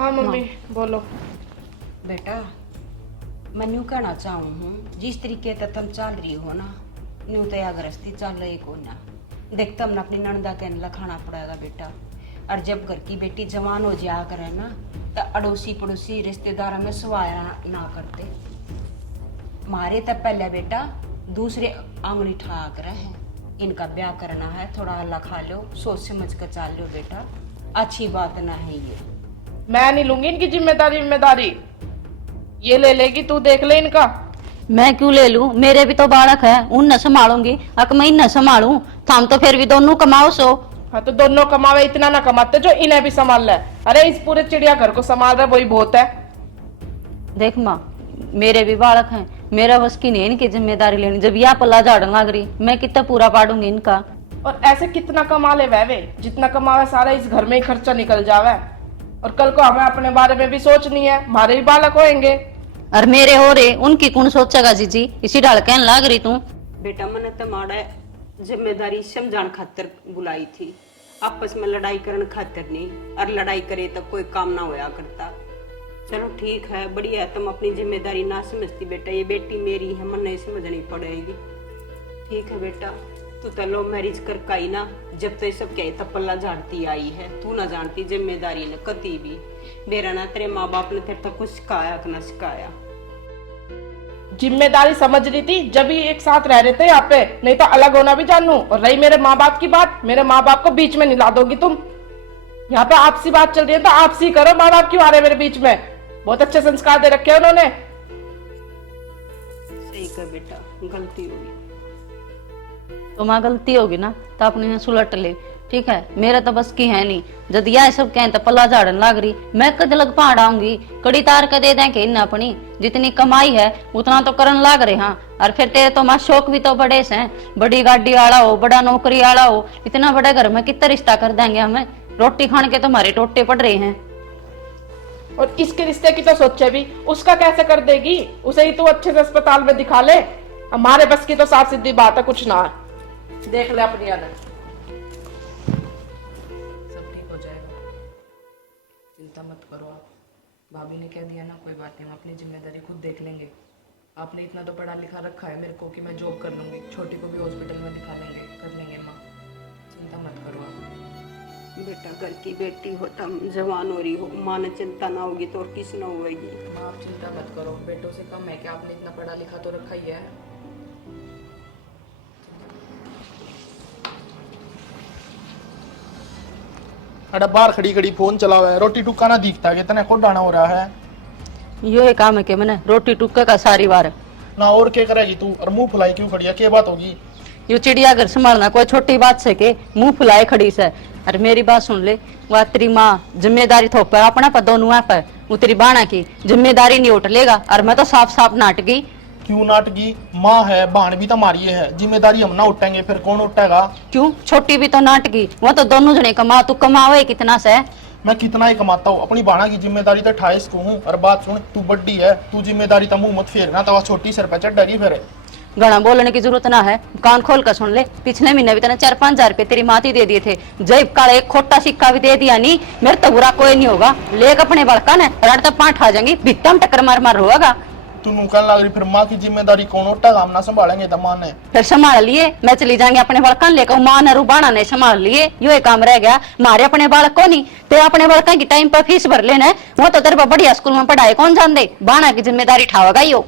हाँ मम्मी बोलो। बेटा मैं यूं कहना चाहूँ हूँ जिस तरीके से तुम चल रही हो ना, यूं तो या गृहस्थी चल रही को ना देख तुम अपनी नंदा के लखाना पड़ेगा बेटा। और जब घर की बेटी जवान हो जाया करे ना तो अड़ोसी पड़ोसी रिश्तेदार में सवाया ना करते। मारे तब पहले बेटा दूसरे आंगली ठा कर है, इनका ब्याह करना है, थोड़ा अल्लाह खा लो, सोच समझ कर चाल लो बेटा, अच्छी बात ना है ये। मैं नहीं लूंगी इनकी जिम्मेदारी, ये ले लेगी, तू देख ले इनका। मैं क्यों ले लूं, मेरे भी तो बालक है, उन न संभालूंगी, अक मैं न संभालूं, थम तो फिर भी दोनों कमाओ सो। हाँ तो दोनों कमावे, इतना ना कमाते जो इन्हें भी संभाल ले। अरे इस पूरे चिड़ियाघर को संभाल रहा वही बहुत है। देख माँ, मेरे भी बालक हैं, मेरा बस की नहीं इनकी जिम्मेदारी लेनी। जब यह पल्ला झाड़न लग रही, मैं कितना पूरा पाड़ूंगी इनका। और ऐसे कितना कमा ले वह, जितना कमावे सारा इस घर में ही खर्चा निकल जावे। और कल को हमें अपने बारे में भी सोचनी है, हमारे भी बालक होंगे। और मेरे हो रहे उनकी कौन सोचेगा जीजी, इसी ढाल कहन लाग रही तू। बेटा मैंने तुम्हारा जिम्मेदारी समझान खातिर बुलाई थी, आपस में लड़ाई करने खातिर नहीं। और लड़ाई करे तो कोई काम ना होया करता। चलो ठीक है, बढ़िया है, तुम अपनी जिम्मेदारी ना समझती बेटा, ये बेटी मेरी है, मन नहीं समझनी पड़ेगी। ठीक है बेटा, तू तो लव मैरिज कर काई ना, जब तो ये सब कहे तब पल्ला झाड़ती आई है, तू ना जानती जिम्मेदारी ने कती भी। मेरा ना तेरे माँ बाप ने तेरे तक कुछ सिखाया कि ना सिखाया। जिम्मेदारी समझ रही थी जब ही एक साथ रह रहे थे यहाँ पे, नहीं तो अलग होना भी जानू। और रही मेरे माँ बाप की बात, मेरे माँ बाप को बीच में नहीं ला दोगी तुम। यहाँ पे आपसी बात चल रही है तो आपसी करो, माँ बाप क्यों आ रहे मेरे बीच में। बहुत अच्छे संस्कार दे रखे हैं उन्होंने। सही कर बेटा, गलती होगी तो माँ गलती होगी ना तो अपने यहाँ सुलट ले, ठीक है। मेरा तो बस की है नहीं, जब यह सब कहें तो पल्ला झाड़न लाग रही, मैं कद लग पहाड़ आऊंगी, कड़ी तार के दे दें कि इन अपनी जितनी कमाई है उतना तो करन लाग रहे। हाँ, और फिर तेरे तो माँ शौक भी तो बड़े से हैं, बड़ी गाड़ी वाला हो, बड़ा नौकरी वाला हो, इतना बड़े घर में कितना रिश्ता कर देंगे हमें, रोटी खाने के तो हमारे टोटे पड़ रहे हैं। और इसके रिश्ते की तो सोचे भी, उसका कैसे कर देगी, उसे ही तू अच्छे से अस्पताल में दिखा ले। हमारे बस की तो साफ सीधी बात है, कुछ ना है, देख ले अपनी आदत। सब ठीक हो जाएगा, चिंता मत करो आप। भाभी ने कह दिया ना, कोई बात नहीं, हम अपनी जिम्मेदारी खुद देख लेंगे। आपने इतना तो पढ़ा लिखा रखा है मेरे को कि मैं जॉब कर लूंगी, छोटी को भी हॉस्पिटल में दिखा लेंगे, कर लेंगे माँ, चिंता मत करो आप। बेटा। घर की बेटी हो, तुम जवान हो रही हो, माँ ने चिंता ना होगी तो और किस ना होगी। माँ आप चिंता मत करो, बेटों से कम है कि आपने इतना पढ़ा लिखा तो रखा ही है। अरे बाहर खड़ी खड़ी फोन चला हुआ है, रोटी टुक्का ना दिखता है, कितने खुद डाना हो रहा है। यो एक काम है कि मैंने रोटी टुक्का का सारी बार ना और क्या करेगी तू, और मुंह फुलाई क्यों खड़ी है, क्या बात होगी। यो चिड़ियाघर संभालना कोई छोटी बात से के मुंह फुलाए खड़ी से। अरे मेरी बात सुन ले, वह तेरी माँ जिम्मेदारी थोप पर अपना पर दोनों पर उतरी बाणा की जिम्मेदारी नहीं उठ लेगा। और मैं तो साफ साफ नाट गई। क्यों नाटकी, माँ है, बहन भी तो हमारी है, जिम्मेदारी हम ना उठाएंगे फिर कौन उठाएगा। क्यों, छोटी भी तो नाटकी, वो तो दोनों जने कमा, तू कमावे कितना से। मैं कितना ही कमाता हूँ, अपनी बाणा की जिम्मेदारी तो 28 को हूँ। और बात सुन, तू बड्डी है, तू जिम्मेदारी तो मुंह मत फेरना, तो छोटी सिर पे चढ़ेगी फिर। घना बोलने की जरूरत ना है, कान खोल कर सुन ले। पिछले महीने भी तेने 4-5 हजार रुपए तेरी माती दे दिए थे, जय काले एक खोटा सिक्का भी दे दिया नहीं। मेरे तो बुरा कोई नहीं होगा, लेक अपने बड़का ने रड़ तब 5 आ जाएंगी, भित्ता में टक्कर मार मार होगा। तू मुँह कहने लग रही, फिर माँ की जिम्मेदारी कौन उठाएगा, हम ना संभालेंगे तो माँ ने। फिर संभाल लिए, मैं चली जाएंगे अपने बड़कन लेकर, माँ ने रूबाना ने संभाल लिए, यो एक काम रह गया। मारे अपने बालक को नहीं, ते अपने बड़कन की टाइम पर फीस भर लेना, वो तो तेरे पर बढ़िया स्कूल में पढ़ाए, कौन जान दे, बाणा की जिम्मेदारी उठावेगा यो।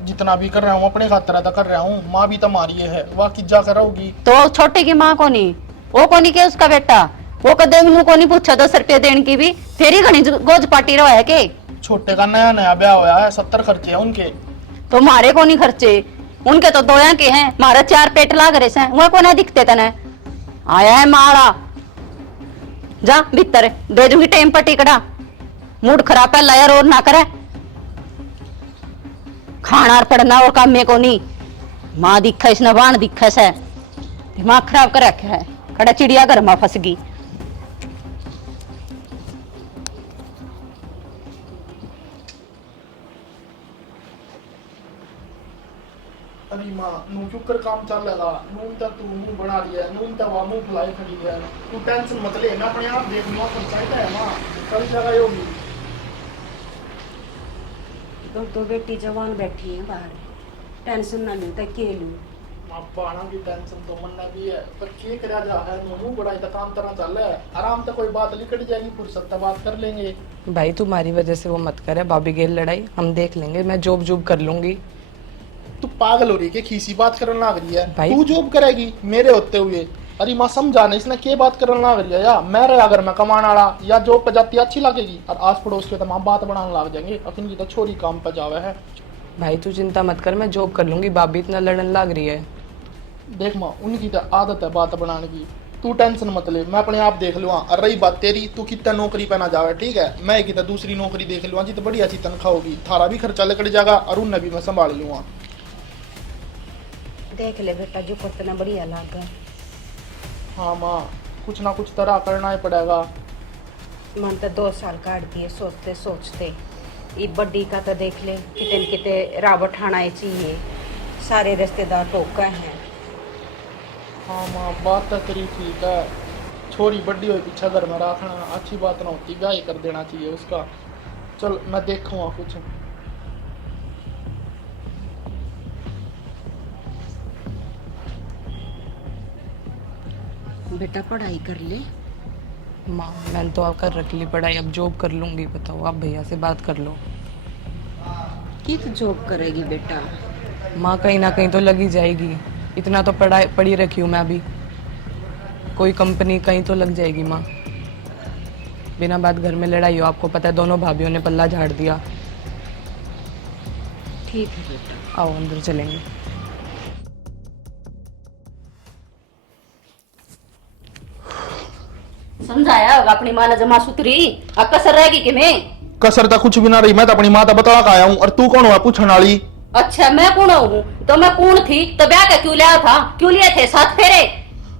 जितना भी कर रहा हूँ अपने खातिर तो कर रहा हूँ, माँ भी तो हमारी है, वह किज्जा कर होगी। तो छोटे की माँ को नहीं, वो को नहीं के उसका बेटा, वो कदे मुँह को नहीं पूछा 10 रुपये देने की भी, तेरी घनी गोज पाटी रहा है के। छोटे का नया नया ब्याह हुआ है, 70 खर्चे हैं उनके। तो मारे को नहीं खर्चे, उनके तो दोया के हैं, मारे 4 पेट लाग रहे हैं, वह को नहीं दिखते तने। आया है मारा, जा भीतर दे दूंगी टाइम पर टिकड़ा, मूड खराब है लायर और ना करे, खाना और पढ़ना और काम में को नहीं। माँ दिखा इसने बाण दिखा से, दिमाग खराब कर रखा है, खड़ा चिड़िया घर में फंस गई। अरे माँ नू क्यों कर काम चल रहा नून तक तू मुंह बना लिया नून तक वहाँ मुंह फुलाई खड़ी है तू टेंशन मत ले मैं अपने आप देख लूँगा पंचायत है माँ कल जगह होगी। तो बेटी जवान बैठी है बाहर, टेंशन ना लूँ तो के लूँ। माँ बाणा की टेंशन तो मन भी है पर क्या करा जा है मुंह बड़ा तो काम तरह चल रहा है आराम से कोई बात निकट जाएगी फुर्सत से बात कर लेंगे। भाई तुम्हारी वजह से वो मत करे भाभी की लड़ाई हम देख लेंगे, मैं जॉब जॉब कर लूंगी। तू पागल हो रही है कि खीसी बात करने लग रही है भाई- तू जॉब करेगी मेरे होते हुए। अरे माँ समझा नहीं इसने क्या बात करने लग रही है या मैं रहा अगर मैं कमाने वाला या जॉब पे जाती अच्छी लगेगी और आस पड़ोस के तमाम बात बनाने लग जाएंगे अपन की तो छोरी काम पे जावे है। भाई तू चिंता मत कर, मैं जॉब कर लूंगी, भाभी इतना लड़न लग रही है। देख माँ उनकी तो आदत है बात बनाने की, तू टेंशन मत ले मैं अपने आप देख लूँगा। और रही बात तेरी तू कितना नौकरी पे ना जावे ठीक है, मैं की तो दूसरी नौकरी देख लूँगा जितनी बड़ी अच्छी तनख्वाह होगी थारा भी खर्चा निकल जाएगा और उन्हें भी मैं संभाल लूँगा। देख ले बेटा जो कितना बढ़िया लगा। हाँ माँ कुछ ना कुछ तरह करना ही पड़ेगा। मन तो 2 साल काट दिए सोचते सोचते, ये बड्डी का तो देख ले कितने कितने रावट ठाना चाहिए, सारे रिश्तेदार टोका हैं। हाँ माँ बात तो तेरी ठीक है, छोरी बड्डी हुई पीछा घर में रखना अच्छी बात ना होती, ब्याह ही कर देना चाहिए उसका। चल मैं देखूँगा कुछ। बेटा पढ़ाई कर ले। माँ मैंने तो कर रख ली पढ़ाई, अब जॉब कर लूंगी। बताओ आप भैया से बात कर लो। की तो जॉब करेगी बेटा? माँ कहीं ना कहीं तो लगी जाएगी, इतना तो पढ़ी रखी हूँ मैं भी, कोई कंपनी कहीं तो लग जाएगी माँ। बिना बात घर में लड़ाई हो, आपको पता है दोनों भाभीियों ने पल्ला झाड़ दिया। ठीक है बेटा। आओ अंदर चलेंगे। समझाया होगा अपनी माँ ने जमा सुतरी, अब कसर रहेगी कि मैं? कसर तो कुछ भी ना रही, मैं तो अपनी माँ का बतला का आया हूँ और तू कौन हुआ पूछने वाली? अच्छा मैं कौन हूँ? तो मैं कौन थी तो ब्याह का क्यों लिया था? क्यों लिए थे 7 फेरे?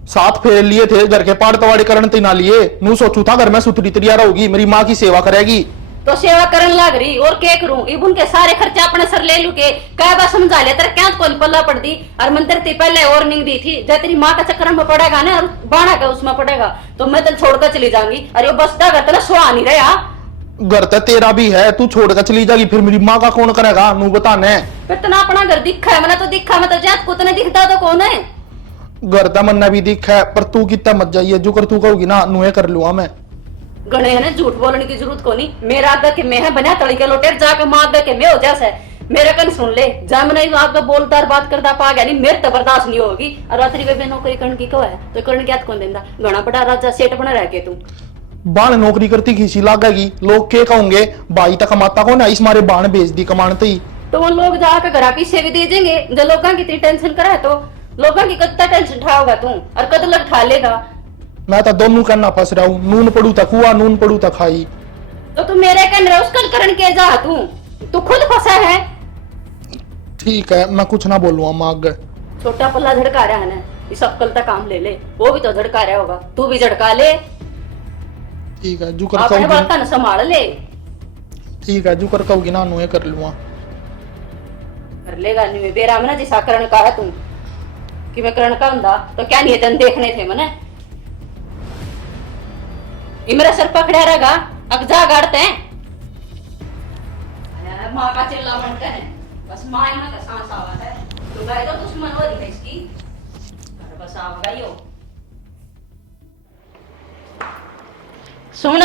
7 फेरे लिए थे, घर के पाड़ तवाड़े करने ते ना लिए। नू सोचू था घर में सुतरी तैयार होगी मेरी माँ की सेवा करेगी। तो सेवा करन लाग रही और के करूं? इबुन के सारे खर्चे अपने सर ले लू के कई बार समझा ले, तेरा क्या कौन पल्ला पड़ दी। और मंदिर ते पहले वार्निंग दी थी, जब तेरी माँ का चक्कर में पड़ेगा ना और बाणा का उसमें पड़ेगा तो मैं तेन छोड़कर चली जाऊंगी। अरे बसता घर तेरा सुहा नहीं रहा। घर तो तेरा भी है, तू छोड़कर चली जाएगी फिर मेरी माँ का कौन करेगा? नू बताने। फिर तना अपना घर दिखा है, मैंने तो दिखा, मैं तो जात को नहीं दिखता तो कौन है? घर तो मन्ना भी दिखा है पर तू कितना मत जाइए, जो कर तू कहोगी ना नुए कर लूंगा मैं। गणे है ना झूठ बोलने की जरूरत को नहीं। मेरा आगे के मैं है बना तड़ी के लोटेर जाके माँ आगे के मैं हो जैसे मेरे कन सुन ले, जब नहीं आगे बोलदार बात करता पा गया नहीं मेरे तो बर्दाश्त नहीं होगी। और रात्रि में नौकरी करने की क्यों है तो करने क्या कौन देता? घना बड़ा राजा सेठ बना रह के तू बाण नौकरी करती खींची लागेगी, लोग क्या कहोगे? भाई तक कमाता को ना इस मारे बाण बेच दी कमानते ही। तो वो लोग जाकर घर पीछे भी दे देंगे। जो लोगों की इतनी टेंशन करा है तो लोगों की कितना टेंशन उठाओगा तू और कद लग उठा लेगा। मैं तो दोनों करना फंस रहा हूँ, नून पड़ू तक हुआ नून पड़ू तक खाई। तो तू मेरे कन रहे उसका करण के जा, तू खुद फंसा है। ठीक है मैं कुछ ना बोलूंगा माँ आगे। छोटा पल्ला झड़का रहा है ना, इस अक्कल तक काम ले ले, वो भी तो झड़का रहा होगा, तू भी झड़का ले। ठीक है जुकर अपने कहोगी, बर्तन संभाल ले। ठीक है जुकर कहोगी ना नुए कर लूंगा। कर लेगा नहीं बेरा में ना जिसा करण का है तू कि मैं करण का हुंदा तो क्या नहीं तन देखने थे मने। ये मेरा सर पकड़ा रहेगा अब जा गाड़ते हैं। माँ का चिल्ला बनते हैं बस माँ का सांस आवा है तो गाय तो दुश्मन हो रही है इसकी बस आवा यो सुन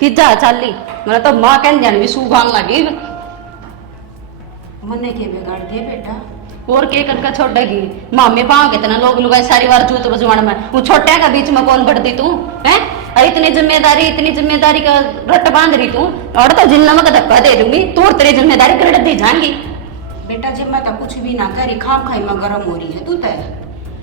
कि जा चाली मेरा तो माँ कहने जाने भी सूगान लगी मन्ने के बिगाड़ दे बेटा। और के करके छोड़ेगी मामे पाँव कितना लोग लुगाई सारी बार जूत बजवान में वो छोटे का बीच में कौन बढ़ दी तू है? इतनी जिम्मेदारी का रट बांध रही तू और तो जिन्ना में धक्का दे दूंगी तू तेरी जिम्मेदारी कर दी जाएंगी। बेटा जब मैं तो कुछ भी ना करी खाम खाई में गर्म हो रही है तू तय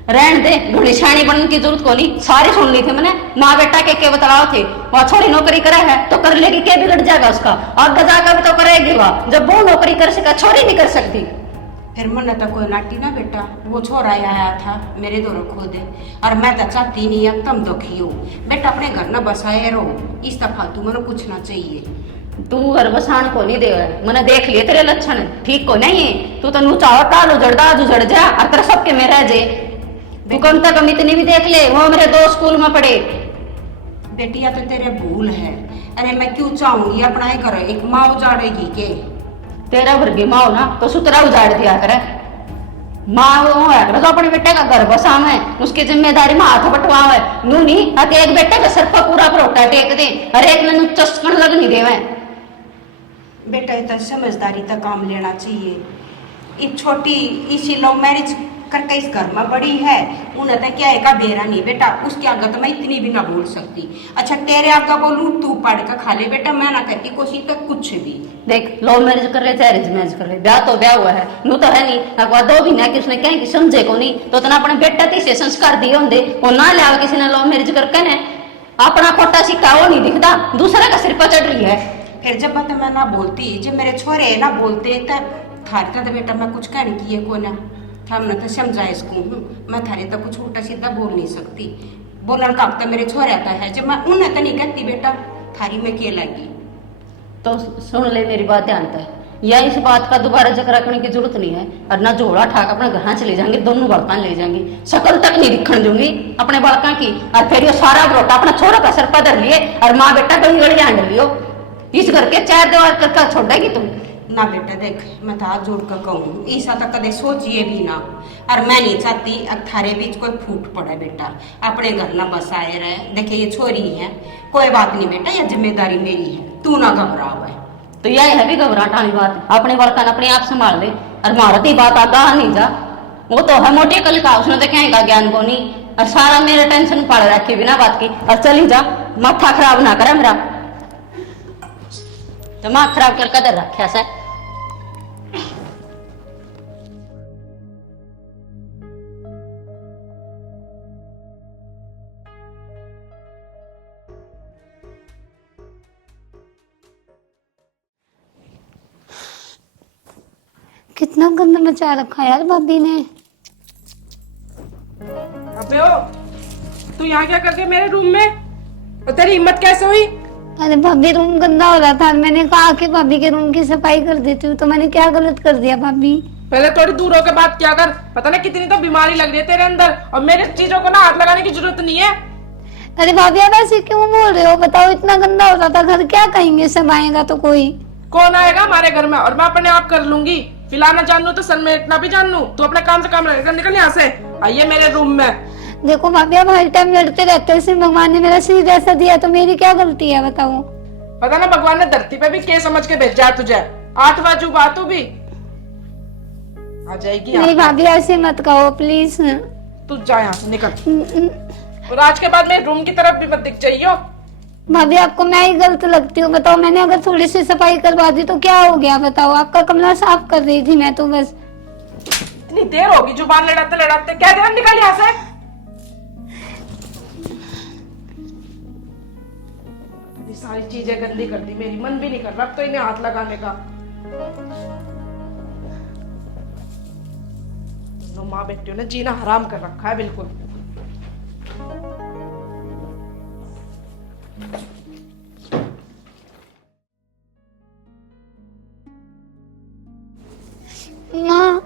रहन दे, घड़ी छानी बनने की जरूरत को नहीं। सारे सुन ली थे मैंने माँ बेटा के बतलाव थे वहाँ छोड़ी नौकरी करे है तो कर लेगी के बिगड़ जाएगा उसका आगे जाकर भी तो करेगी वह जब वो नौकरी कर सका छोरी नहीं कर सकती। फिर मन तो कोई नाटी ना बेटा, वो छोरा आया था मेरे दो रखो दे और मैं तो चाहती नहीं अब तुम दुखी हो बेटा, अपने घर ना बसाए रहो, इस दफा तू मनो कुछ ना चाहिए। तू घर बसान को नहीं देगा, मैंने देख लिए तेरे लक्षण ठीक को नहीं है। तू तो नूचा टाल उजड़दा उजड़ जा और तेरा सबके में रह जे। तू कम तक हम इतनी भी देख ले, वो मेरे 2 स्कूल में पढ़े। बेटिया तो तेरे भूल है। अरे मैं क्यों चाहूंगी अपना ही करो, एक माँ उजाड़ेगी के? तेरा वर्गी माँ हो ना तो सुतरा उजाड़ दिया करे। माँ वो है तो अपने बेटे का घर बसावे, उसकी जिम्मेदारी में हाथ बटवावे। नू नहीं अते एक बेटे के सर पर पूरा परोटा टेक दे, हर एक ने चस्कन लग नहीं देवे। बेटा ये तो समझदारी का काम लेना चाहिए। ये छोटी इसी लव मैरिज करके इस घर में बड़ी है, उन्हें तो क्या है का बेरा नहीं बेटा, उसके आगे तो मैं इतनी भी ना बोल सकती। अच्छा तेरे आगे बोलूं तू पढ़ के खा ले बेटा, मैं ना करती कोशिश कर कुछ भी। देख लव मैरिज कर ले चाहे अरेंज मैरिज कर ले, ब्याह तो ब्याह हुआ है। नू तो है नहीं अगवा 2 महीना कि उसने क्या समझे को नहीं, तो इतना अपने बेटा तीसरे संस्कार दिए होंगे वो ना लिया किसी ने लव मैरिज करके ने अपना खोटा सिक्का वो नहीं दिखता, दूसरे का सिर पर चढ़ रही है। फिर जब मैं मैं ना बोलती, जब मेरे छोरे है ना बोलते तब थारे तो बेटा मैं कुछ कहने की है को ना, हमने तो समझा इसको हूँ, मैं थारे तो कुछ उल्टा सीधा बोल नहीं सकती। बोलने का तो मेरे छोरे आता है, जब मैं उन्हें तो नहीं कहती बेटा थारी में क्या लगी। तो सुन ले मेरी बात ध्यान से, या इस बात का दोबारा जिक्र रखने की जरूरत नहीं है। और ना झोला ठाक अपने घर चले जाएंगे, दोनों बड़का ले जाएंगे, शकल तक नहीं दिखने दूंगी अपने बड़का की। और फिर ये सारा बरोटा अपना छोरा का सर पर धर लिए और माँ बेटा गली गली हांड लियो, इस घर के 4 दीवार करके छोड़ेगी तुम ना बेटा। देख मैं तो हाथ जोड़ कर कहूँ ऐसा तो कदे सोचिए भी ना, और मैं नहीं चाहती अब थारे बीच कोई फूट पड़े बेटा, अपने घर ना बसाए रहे। देखिए ये छोरी है, कोई बात नहीं बेटा, ये जिम्मेदारी मेरी है, तू ना घबराओ है। तो यही है भी घबराहट वाली बात, अपने बड़का अपने आप संभाल ले। और भारत ही बात आगा नहीं जा, वो तो है मोटे कल का, उसने तो क्या ज्ञान को नहीं। और सारा मेरे टेंशन पड़ रखी बिना बात की, और चली जा माथा खराब ना करे मेरा, दिमाग खराब कर कदर रखा से। कितना गंदा मचा रखा यार भाभी ने। अबे ओ, तू यहाँ क्या करके मेरे रूम में? और तेरी हिम्मत कैसे हुई? अरे भाभी रूम गंदा हो रहा था, मैंने कहा कि भाभी के रूम की सफाई कर देती हूँ, तो मैंने क्या गलत कर दिया भाभी? पहले थोड़ी दूर होकर बात किया कर, पता नहीं कितनी तो बीमारी लग रही है तेरे अंदर, और मेरे चीजों को ना हाथ लगाने की जरूरत नहीं है। अरे भाभी आप ऐसे क्यों बोल रहे हो? बताओ इतना गंदा हो रहा था घर, क्या कहेंगे सब आएगा तो कोई? कौन आएगा हमारे घर में? और मैं अपने आप कर लूंगी, फिलहाल जान लू तो समेटना भी जान लू। तू अपने काम से काम रहेगा, निकल यहाँ से। आइए मेरे रूम में। देखो भाभी आप हर टाइम लड़ते रहते हो, सिर्फ भगवान ने मेरा शरीर ऐसा दिया तो मेरी क्या गलती है बताओ? पता ना भगवान ने धरती पे भी क्या समझ के भेजा है तुझे, 8 बाजू बातों भी आ जाएगी। नहीं भाभी ऐसे मत कहो प्लीज। तू जा यहाँ से, निकल। और आज के बाद मेरे रूम की तरफ भी मत दिख जाइयो। भाभी आपको मैं ही गलत लगती हूँ? बताओ मैंने अगर थोड़ी सी सफाई करवा दी तो क्या हो गया बताओ? आपका कमरा साफ कर रही थी मैं तो बस। इतनी देर होगी जुबान लड़ाते लड़ाते, क्या देर, निकल यहाँ से। ये सारी चीजें गंदी कर दी मेरी, मन भी नहीं कर रहा अब तो इन्हें हाथ लगाने का। दोनों माँ बेटियों ने जीना हराम कर रखा है बिल्कुल। माँ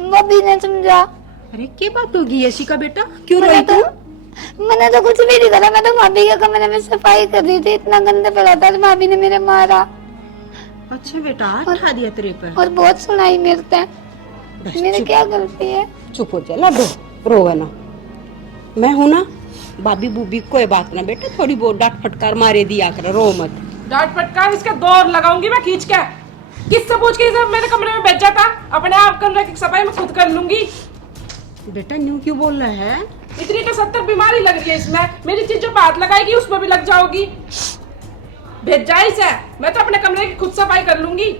भाभी ने समझा। अरे क्या बात होगी ऐसी का बेटा, क्यों मैंने रोई तू? मैंने तो कुछ भी नहीं करा, मैं तो भाभी के कमरे में सफाई कर रही थी, इतना गंदा पड़ा था तो भाभी ने मेरे मारा अच्छा बेटा हाथ उठा दिया तेरे पर? और बहुत सुनाई मिलता है। बस मेरी चुप। क्या गलती है? चुप हो जा लाडो, रोवे ना, मैं हूं ना। भाभी बूबी कोई बात ना बेटा, थोड़ी बहुत डांट फटकार मारे दिया कर, रो मत। डांट फटकार इसका दौर लगाऊंगी मैं खींच के। किससे पूछ के इसे मेरे कमरे में भेजा था? अपने आप कमरे की सफाई में खुद कर लूंगी। बेटा न्यू क्यों बोल रहा है? इतनी तो 70 बीमारी लग रही है इसमें, मेरी चीजों पर हाथ लगाएगी उसमें भी लग जाओगी। भेजा इसे, मैं तो अपने कमरे की खुद सफाई कर लूंगी।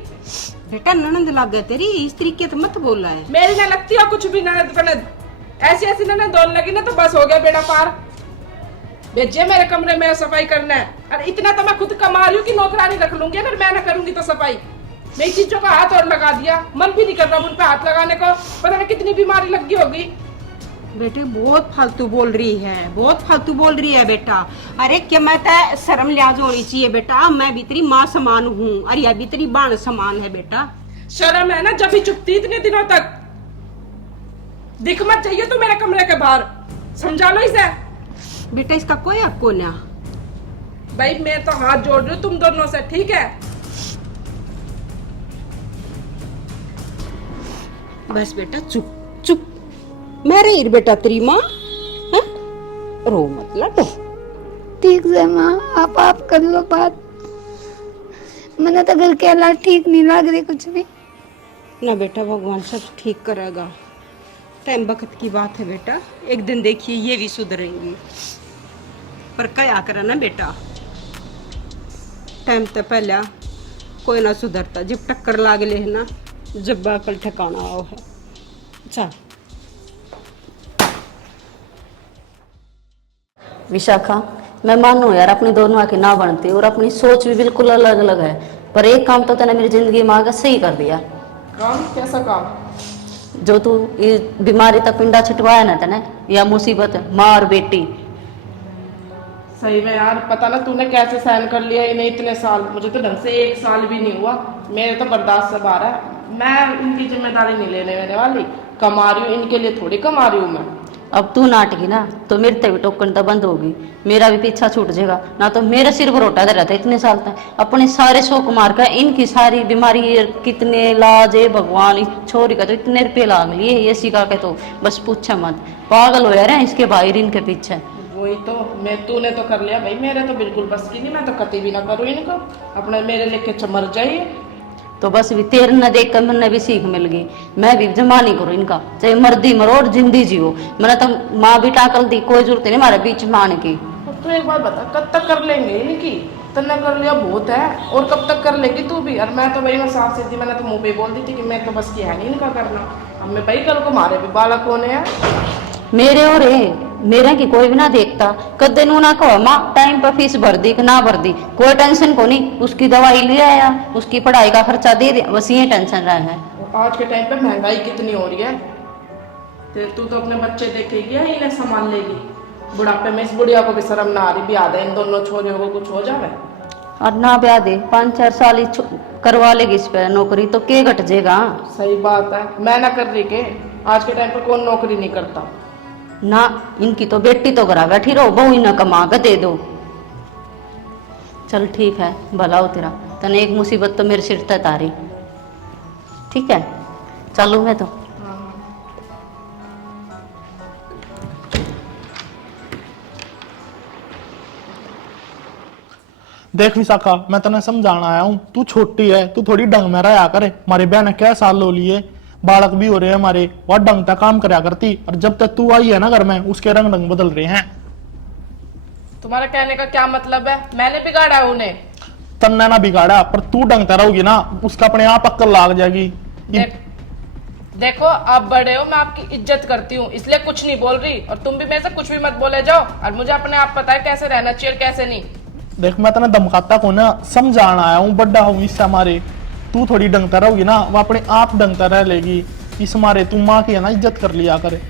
बेटा ननद लग गया तेरी, इस तरीके तो मत बोल रहा है। मेरी न लगती है कुछ भी, ननद फनद ऐसी ऐसी ननद दोन लगी ना तो बस हो गया बेड़ा पार। भेजिए मेरे कमरे में सफाई करना है। और इतना तो मैं खुद कमा रही हूँ कि नौकरानी रख लूंगी, अगर मैं ना करूंगी तो सफाई। मेरी चीजों का हाथ और लगा दिया, मन भी नहीं कर रहा उन पे हाथ लगाने को, पता नहीं कितनी बीमारी लग गई होगी। बेटे बहुत फालतू बोल रही है, बहुत फालतू बोल रही है बेटा। अरे क्या मैं तो शर्म लिहाज होनी चाहिए बेटा, मैं भी तेरी माँ समान हूँ और यह भी तेरी बाण समान है बेटा। शर्म है ना जब भी चुपती इतने दिनों तक। दिख मत चाहिए तू मेरे कमरे के बाहर, समझा लो इसे। बेटा इसका कोई हक को ना। भाई मैं तो हाथ जोड़ रही हूँ तुम दोनों से, ठीक है? बस बेटा चुप चुप, मैं रही बेटा तेरी माँ, हाँ? रो मतलब ठीक है माँ, आप कर लो बात। मैंने तो घर के हालात ठीक नहीं लग रही कुछ भी। ना बेटा, भगवान सब ठीक करेगा। टाइम वक्त की बात है बेटा, एक दिन देखिए ये भी सुधरेंगी। पर क्या करा ना बेटा, टाइम तो पहले कोई ना सुधरता, जब टक्कर लाग ले है ना, जब बाकल ठिकाना आओ है। चल विशाखा, मैं मानू यार अपनी दोनों की ना बनती और अपनी सोच भी बिल्कुल अलग अलग है, पर एक काम तो तूने मेरी जिंदगी में आगे सही कर दिया। काम? कैसा काम? जो तू ये बीमारी तक पिंडा छिटवाया ना तने, या मुसीबत माँ और बेटी। सही में यार, पता ना तूने कैसे सहन कर लिया इन्हें इतने साल। मुझे तो ढंग से 1 साल भी नहीं हुआ, मेरे तो बर्दाश्त से बाहर है। मैं इनकी जिम्मेदारी नहीं लेने वाली, कमा रही हूँ इनके लिए, थोड़ी कमा रही हूँ मैं। अब तू नाटकी ना तो मेरे ते भी टोकन तो बंद होगी, मेरा भी पीछा छूट जाएगा ना। तो मेरा सिर पर रोटा दे रहा था इतने साल तक, अपने सारे शौक मार कर इनकी सारी बीमारी कितने इलाज है भगवान। इस छोरी का तो इतने रुपये लाग लिए ये सिखा के, तो बस पूछा मत, पागल हो यार इसके बाहर इनके पीछे। वही तो मैं, तूने तो कर लिया भाई, मेरे तो बिल्कुल बस की नहीं। मैं तो कति भी ना करूँ इनको, अपने मेरे लेके मर जाइए। तो बस भी तेरे न देख कर मैंने भी सीख मिल गई, मैं भी जमा नहीं करूँ इनका, चाहे मर्दी मरो और जिंदी जियो। मैंने तो माँ भी टाकल दी, कोई जरूरत नहीं हमारे बीच में आने की। अब तू एक बात बता, कब तक कर लेंगे इनकी? तन्ने कर लिया बहुत है, और कब तक कर लेगी तू भी? और मैं तो भाई, मैं साफ सीधी, मैंने तो मुंह पे बोल दी थी कि मैं तो बस की है नहीं इनका करना। अब मैं भाई कल को हमारे भी बालक होने हैं। मेरे और मेरे की कोई भी ना देखता, कदे नू ना कहो माँ टाइम पर फीस भर दी कि ना भर दी, कोई टेंशन को नहीं। उसकी दवाई ले आया, उसकी पढ़ाई का खर्चा दे दिया, बस ये टेंशन रहा है। और आज के टाइम पे महंगाई कितनी हो रही है, तो तू तो अपने बच्चे देखेगी या इन्हें संभाल लेगी? बुढ़ापे में इस बुढ़िया को भी शर्म ना आ रही, ब्याह दे इन दोनों छोरियों को, कुछ हो जावे। और ना ब्याह दे 5-4 साल ही करवा लेगी इस पे नौकरी, तो के घट जाएगा। सही बात है, मैं ना कर रही के? आज के टाइम पे कौन नौकरी नहीं करता? ना इनकी तो बेटी तो घरा बैठी रहो, बहू ही ना कमा के दे दो। चल ठीक है, भला हो तेरा, तने एक मुसीबत तो मेरे सिर तक तारी। ठीक है चलू मैं तो। देख विशाखा, मैं तने समझाना आया हूँ, तू छोटी है, तू थोड़ी ढंग में रहा करे। हमारे बहन ने क्या साल लो लिए, बालक भी हो रहे हैं हमारे, वह ढंग तक काम कराया करती, और जब तक तू आई है ना घर में, उसके रंग ढंग बदल रहे हैं। तुम्हारा कहने का क्या मतलब है? मैंने बिगाड़ा है उन्हें? तन्ने ना बिगाड़ा, पर तू ढंग तक रहोगी ना, उसका अपने आप अक्ल लाग जाएगी। देखो आप बड़े हो, मैं आपकी इज्जत करती हूँ, इसलिए कुछ नहीं बोल रही, और तुम भी मेरे से कुछ भी मत बोले जाओ। और मुझे अपने आप पता है कैसे रहना चाहिए और कैसे नहीं। देख मैं तने धमकाता को ना, समझाना आया हूँ, बड़ा हूँ इससे हमारे। तू थोड़ी ढंग तक रहोगी ना, वो अपने आप ढंग तक रह लेगी। इस मारे तू माँ की है ना इज्जत कर लिया करे।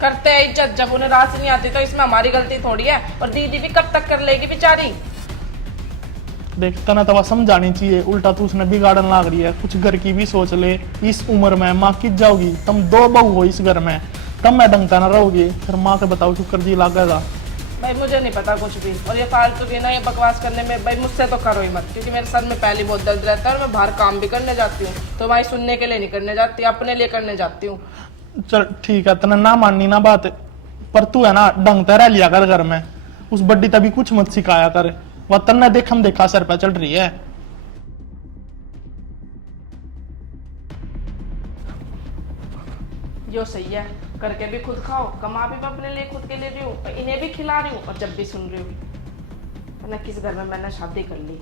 करते हैं इज्जत, जब उन्हें रात से नहीं आती तो इसमें हमारी गलती थोड़ी है। और दीदी भी कब तक कर लेगी बेचारी? देख तना तवा समझानी चाहिए, उल्टा तू उसने बिगाड़न लाग रही है। कुछ घर की भी सोच ले, इस उम्र में माँ किस जाओगी? तुम 2 बहू हो इस घर में, तब मैं ढंग तक न रहोगी, फिर माँ के बताओ क्यों कर जी लागेगा। भाई मुझे नहीं पता कुछ भी, और ये फालतू भी ना ये बकवास करने में भाई मुझसे तो करो ही मत, क्योंकि मेरे सर में पहले बहुत दर्द रहता है और मैं बाहर काम भी करने जाती हूँ, तो भाई सुनने के लिए नहीं करने जाती, अपने लिए करने जाती हूँ। चल ठीक है, तने ना माननी ना बात, पर तू है ना ढंग तक रह लिया कर घर में। उस बड्डी तभी कुछ मत सिखाया कर, वह तन्ने देख हम देखा सर पे चढ़ रही है। जो सही है, करके भी खुद खाओ, कमा भी मैं अपने लिए खुद के लिए रही हूँ, इन्हें भी खिला रही हूँ, और जब भी सुन रही हूँ। किस घर में मैंने शादी कर ली।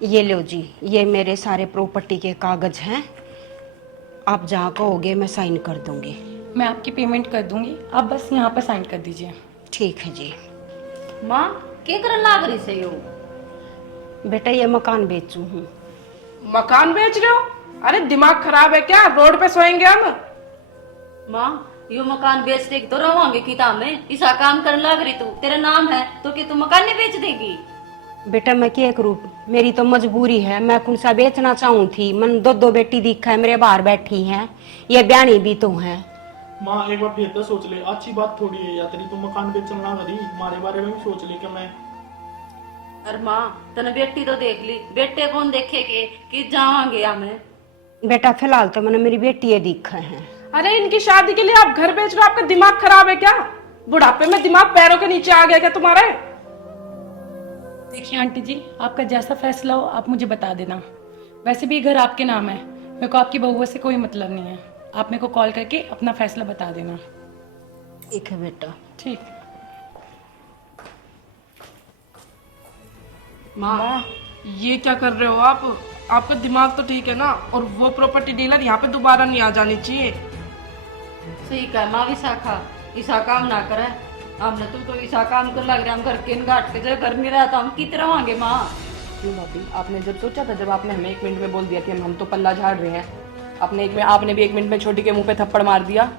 ये लो जी, ये मेरे सारे प्रॉपर्टी के कागज हैं, आप जहाँ कहोगे मैं साइन कर दूंगी। मैं आपकी पेमेंट कर दूंगी, आप बस यहाँ पर साइन कर दीजिए। ठीक है जी। माँ के करन लाग रही से यो? बेटा ये मकान बेचू हूँ। मकान बेच रहे हो? अरे दिमाग खराब है क्या, रोड पे सोएंगे हम? माँ यो मकान बेच देगी तो रहोगे किताब में, ऐसा काम करने लग रही तू, तेरा नाम है तो कि तू मकान नहीं बेच देगी? बेटा मैं क्या करूँ, मेरी तो मजबूरी है, मैं कौन सा बेचना चाहूँ थी। मन दो दो बेटी दिखा है मेरे बाहर बैठी हैं, ये ब्यानी भी तो है। माँ एक बार फिर तो सोच ले, अच्छी बात थोड़ी है या तेरी, तू मकान बेचना ना करी, हमारे बारे में भी सोच ले कि मैं। अरे माँ तने बेटी तो देख ली, बेटे कौन देखेगे कि जावांगे हमें? बेटा फिलहाल तो मैंने मेरी बेटी ये दिखा है। अरे इनकी शादी के लिए आप घर बेच रहे हो, आपका दिमाग खराब है क्या? बुढ़ापे में दिमाग पैरों के नीचे आ गया क्या तुम्हारे? देखिए आंटी जी, आपका जैसा फैसला हो आप मुझे बता देना। वैसे भी घर आपके नाम है, मेरे को आपकी बहुओं से कोई मतलब नहीं है। आप मेरे को कॉल करके अपना फैसला बता देना। ठीक है बेटा। ठीक। माँ ये क्या कर रहे हो आप? आपका दिमाग तो ठीक है ना? और वो प्रॉपर्टी डीलर यहाँ पे दोबारा नहीं आ जानी चाहिए। सही कहा माँ विशाखा, ऐसा काम ना करे। हमने तो ऐसा काम कर लग रहा, हम घर के घाट के जो घर में रहता हम कित रहोगे माँ? क्यों भाभी, आपने जब सोचा था, जब आपने हमें 1 मिनट में बोल दिया कि हम तो पल्ला झाड़ रहे हैं, आपने भी 1 मिनट में छोटी के मुंह पे थप्पड़ मार दिया।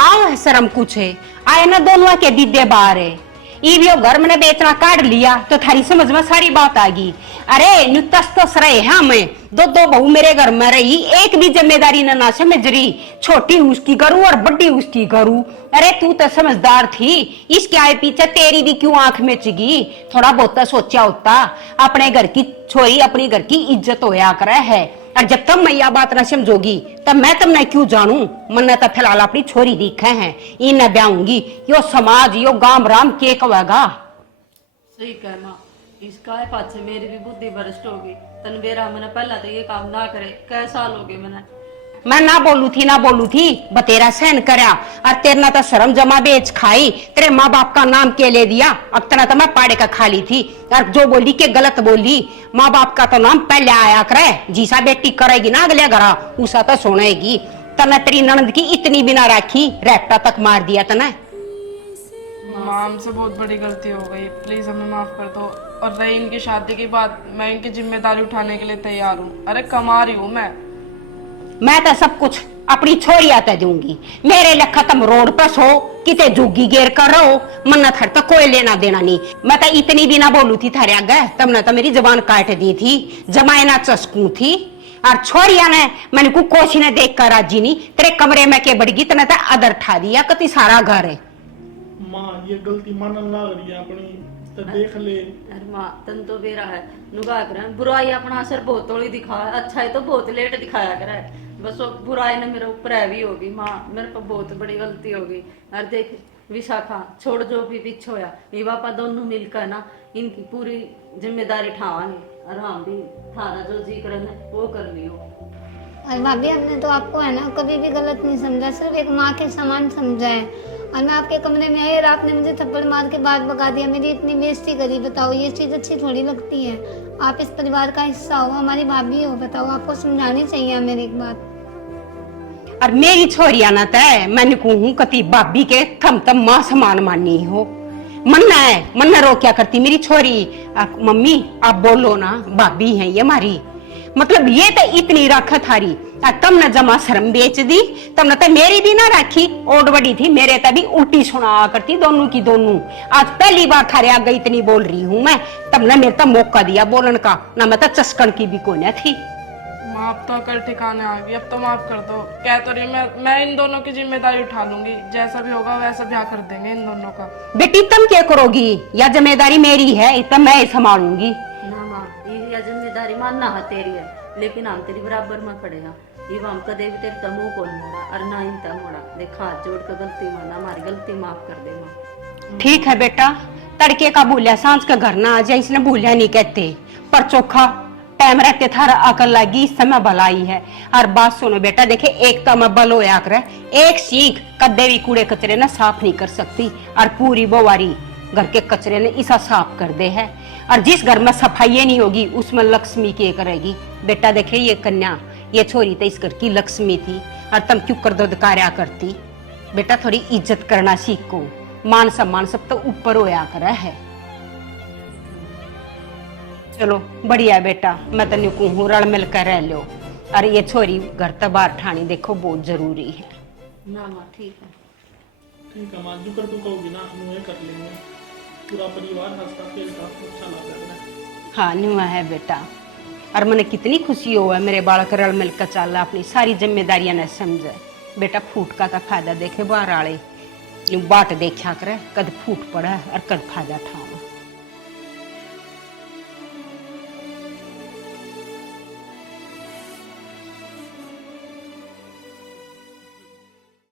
आओ है शर्म कुछ है, आए ना दोनों के दीदे बाहर है, ये घर मैंने बेचना काट लिया तो थारी समझ में सारी बात आ गई। अरे नुतस तो रहे हैं हमें, दो दो बहू मेरे घर में रही, एक भी जिम्मेदारी ना समझ रही, छोटी उसकी करूं और बड़ी उसकी करूं। अरे तू तो समझदार थी, इसके आए पीछे तेरी भी क्यों आंख में चिगी? थोड़ा बहुत सोचा होता, अपने घर की छोरी अपनी घर की इज्जत होया करे है। और जब तक मैं यह बात न समझोगी तब मैं तुमने क्यों जानू? मन्ने तो फिलहाल अपनी छोरी दिखे हैं, इन्हें ब्याऊंगी, यो समाज यो गांव राम के कहेगा। सही कह माँ, इसका है पाछे मेरी भी बुद्धि भ्रष्ट होगी। तन बेरा मैंने पहला तो ये काम ना करे, कै साल हो गए मैंने। मैं ना बोलू थी बतेरा सहन करया, और तेरना तो शर्म जमा बेच खाई, तेरे माँ बाप का नाम के ले दिया, अब तना तो मैं पाड़े का खा ली थी। और जो बोली के गलत बोली, माँ बाप का तो नाम पहले आया करे, जीसा बेटी करेगी ना अगले घरा उसा तो सुनेगी। तना तेरी ननद की इतनी बिना राखी, रैपटा तक मार दिया तना। माँ हमसे बहुत बड़ी गलती हो गई, प्लीज हमें माफ कर दो। और रही इनकी शादी की बात, मैं इनकी जिम्मेदारी उठाने के लिए तैयार हूँ। अरे कमा रही हूँ मैं तो सब कुछ अपनी छोरी आते दूंगी, मेरे लखा तुम रोड पर सो किते जुगी गेर कर रहो, मन्ना थर तो कोई लेना देना नहीं। मैं तो इतनी भी ना बोलू थी थारे आगे, तुमने तो मेरी जबान काट दी थी, जमाए ना चस्कू थी। और छोरिया ने मैंने को कोशी ने देख कर राजी नहीं, तेरे कमरे में के बढ़गी तना तो अदर ठा दिया कति सारा घर है। माँ ये गलती मानन लग रही है अपनी, तो देख ले। अरे माँ तन तो बेरा है, नुगा कर बुराई अपना असर बहुत थोड़ी दिखा है, अच्छा है तो बहुत लेट दिखाया करे। बस वो बुराई ने मेरे ऊपर हैवी होगी माँ, मेरे पर बहुत बड़ी गलती होगी। और देख विशाखा, छोड़ जो भी पीछे होया, ये पापा दोनों मिलकर ना इनकी पूरी जिम्मेदारी उठावांगे, और हम भी थारा जो जी करना वो कर लियो। और भाभी हमने तो आपको है ना कभी भी गलत नहीं समझा, सिर्फ एक माँ के समान समझा है। और मैं आपके कमरे में आई और आपने मुझे थप्पड़ मार के बात बगा दिया, मेरी इतनी बेइज्जती करी। बताओ ये चीज़ अच्छी थोड़ी लगती है? आप इस परिवार का हिस्सा हो, हमारी भाभी हो, बताओ आपको समझानी चाहिए मेरी एक बात। और मेरी छोरिया ना तय मैंने कहूँ कति भाभी के थम तम माँ समान मानी हो, मन्ना रो क्या करती मेरी छोरी। मम्मी आप बोलो ना, भाभी है ये हमारी, मतलब ये तो इतनी रख थारी, तम न जमा शर्म बेच दी, तम न तो मेरी भी ना राखी, ओड बड़ी थी मेरे तभी उल्टी सुना करती दोनों की दोनों। आज पहली बार थारे आगे इतनी बोल रही हूँ मैं, तब न मेरे तो मौका दिया बोलन का, ना मैं तो चस्कन की भी कोई न थी। माफ तो कर ठिकाने आ गई, अब तो माफ कर दो। कह तो रही मैं इन दोनों की जिम्मेदारी उठा लूंगी, जैसा भी होगा वैसा ब्याह कर देंगे इन दोनों का। बेटी तुम क्या करोगी? या जिम्मेदारी मेरी है, इतना मैं संभालूंगी। ना माँ ये जिम्मेदारी मानना है तेरी है, लेकिन हम तेरी बराबर में पड़ेगा। ये हम कदे भी तेरे मुंह को मोड़ा और ना इनता मोड़ा, देखा हाथ जोड़ कर गलती माना, हमारी गलती माफ कर दे माँ। ठीक है बेटा, तड़के का भूलिया सांझ का घर ना आ जाए, इसने भूलिया नहीं कहते, पर चोखा टाइम रहते थारा अकल लगी, इस समय भलाई है। और बात सुनो बेटा, देखे एक तो मैं बल होया करे, एक सीख कदे भी कूड़े कचरे ना साफ नहीं कर सकती, और पूरी बोवारी घर के कचरे ने इसा साफ कर दे है। और जिस घर में सफाई नहीं होगी उसमें लक्ष्मी क्या करेगी? बेटा देखे ये कन्या, ये छोरी तो इस घर की लक्ष्मी थी, और तुम क्यों कर दो कार्या करती? बेटा थोड़ी इज्जत करना सीखो, मान सम्मान सब तो ऊपर होया करे है। चलो बढ़िया बेटा, मैं तो कहूँ रल मिल कर रह लो, और ये छोरी घर तक बाहर ठानी देखो बहुत जरूरी है। ना माँ ठीक है। ठीक है माँ, जो कर तू कहोगी ना मुँह कर लेंगे, पूरा परिवार हंसता खेलता अच्छा लग रहा है। हाँ नुआ है बेटा, और मैंने कितनी खुशी हो है मेरे बालक रल मिल कर चल अपनी सारी जिम्मेदारियां न समझे। बेटा फूट का तो फायदा देखे बाहर आले बाट देखा करे, कद फूट पड़ा और कद फायदा ठाओ।